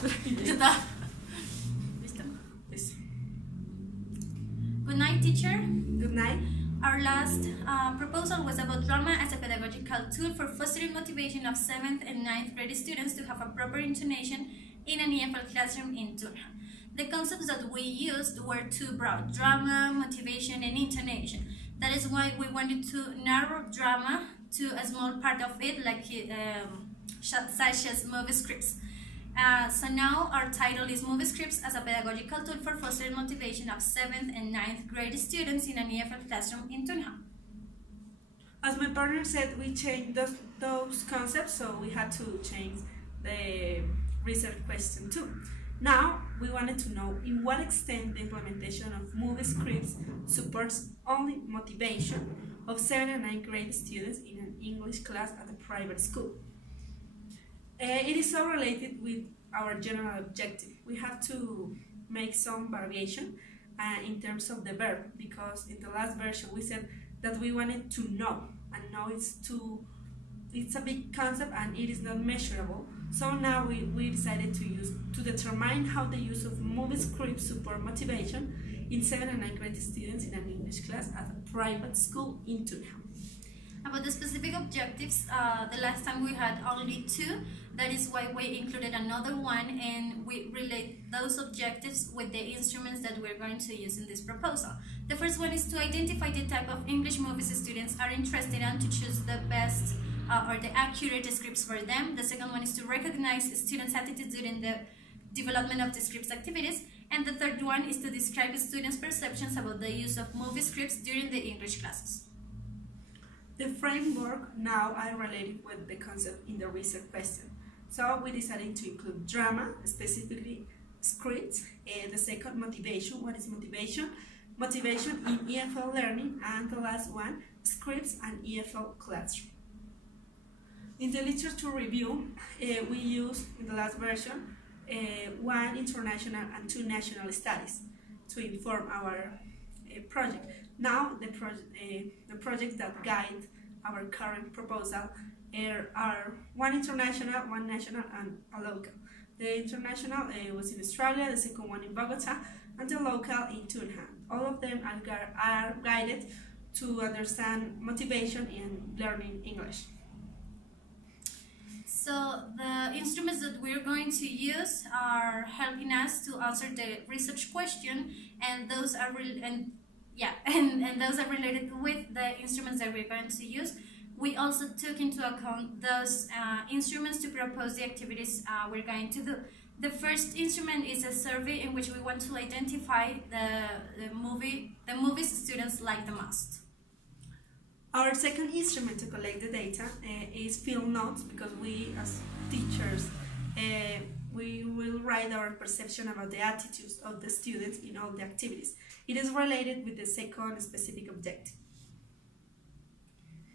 Ya está. Listo. Good night, teacher. Good night. Our last proposal was about drama as a pedagogical tool for fostering motivation of 7th and 9th grade students to have a proper intonation in an EFL classroom in Tunja. The concepts that we used were too broad: drama, motivation, and intonation. That is why we wanted to narrow drama to a small part of it, like such as movie scripts. So now our title is Movie Scripts as a Pedagogical Tool for Fostering Motivation of 7th and 9th grade students in an EFL classroom in Tunja. As my partner said, we changed those concepts, so we had to change the research question too. Now, we wanted to know in what extent the implementation of movie scripts supports only motivation of 7th and 9th grade students in an English class at a private school. It is so related with our general objective. We have to make some variation in terms of the verb, because in the last version we said that we wanted to know, and know it's a big concept and it is not measurable. So now we decided to determine how the use of movie scripts support motivation in 7th and 9th grade students in an English class at a private school in Tunja. About the specific objectives, the last time we had only 2. That is why we included another one, and we relate those objectives with the instruments that we're going to use in this proposal. The first one is to identify the type of English movies students are interested in to choose the best or the accurate scripts for them. The second one is to recognize students' attitudes during the development of the scripts activities. And the third one is to describe students' perceptions about the use of movie scripts during the English classes. The framework now I related with the concept in the research question. So we decided to include drama, specifically scripts, the second motivation. What is motivation? Motivation in EFL learning, and the last one, scripts and EFL classroom. In the literature review, we used in the last version 1 international and 2 national studies to inform our project. Now the projects that guide our current proposal are 1 international, 1 national, and a local. The international was in Australia, the second one in Bogota, and the local in Tunja. All of them are guided to understand motivation in learning English. So the instruments that we're going to use are helping us to answer the research question, and those are those are related with the instruments that we're going to use. We also took into account those instruments to propose the activities we're going to do. The first instrument is a survey in which we want to identify the movies students like the most. Our second instrument to collect the data is field notes, because we as teachers we will write our perception about the attitudes of the students in all the activities. It is related with the second specific objective.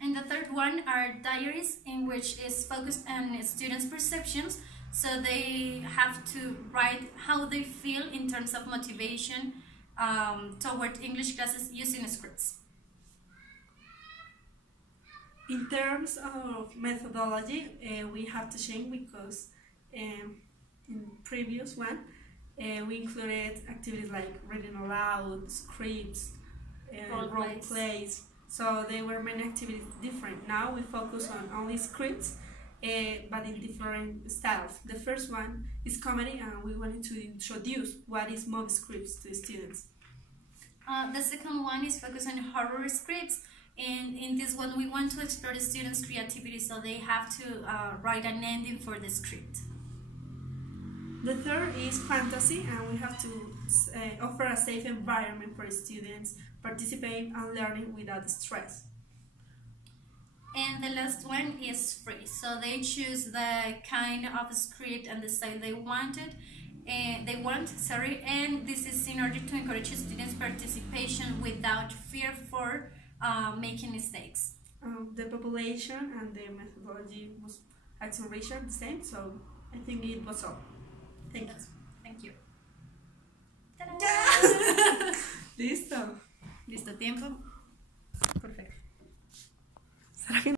And the third one are diaries, in which is focused on students' perceptions, so they have to write how they feel in terms of motivation toward English classes using scripts. In terms of methodology, we have to change, because in previous one we included activities like reading aloud, scripts, role plays. So they were many activities different. Now we focus on only scripts, but in different styles. The first one is comedy, and we wanted to introduce what is movie scripts to the students. The second one is focused on horror scripts, and in this one we want to explore the students' creativity, so they have to write an ending for the script. The third is fantasy, and we have to offer a safe environment for students participating and learning without stress. And the last one is free, so they choose the kind of script and the style they want, and this is in order to encourage students' participation without fear for making mistakes. The population and the methodology was Axon Richard the same, so I think it was all. Thank you. Thank you. Listo. Listo, tiempo. Perfecto.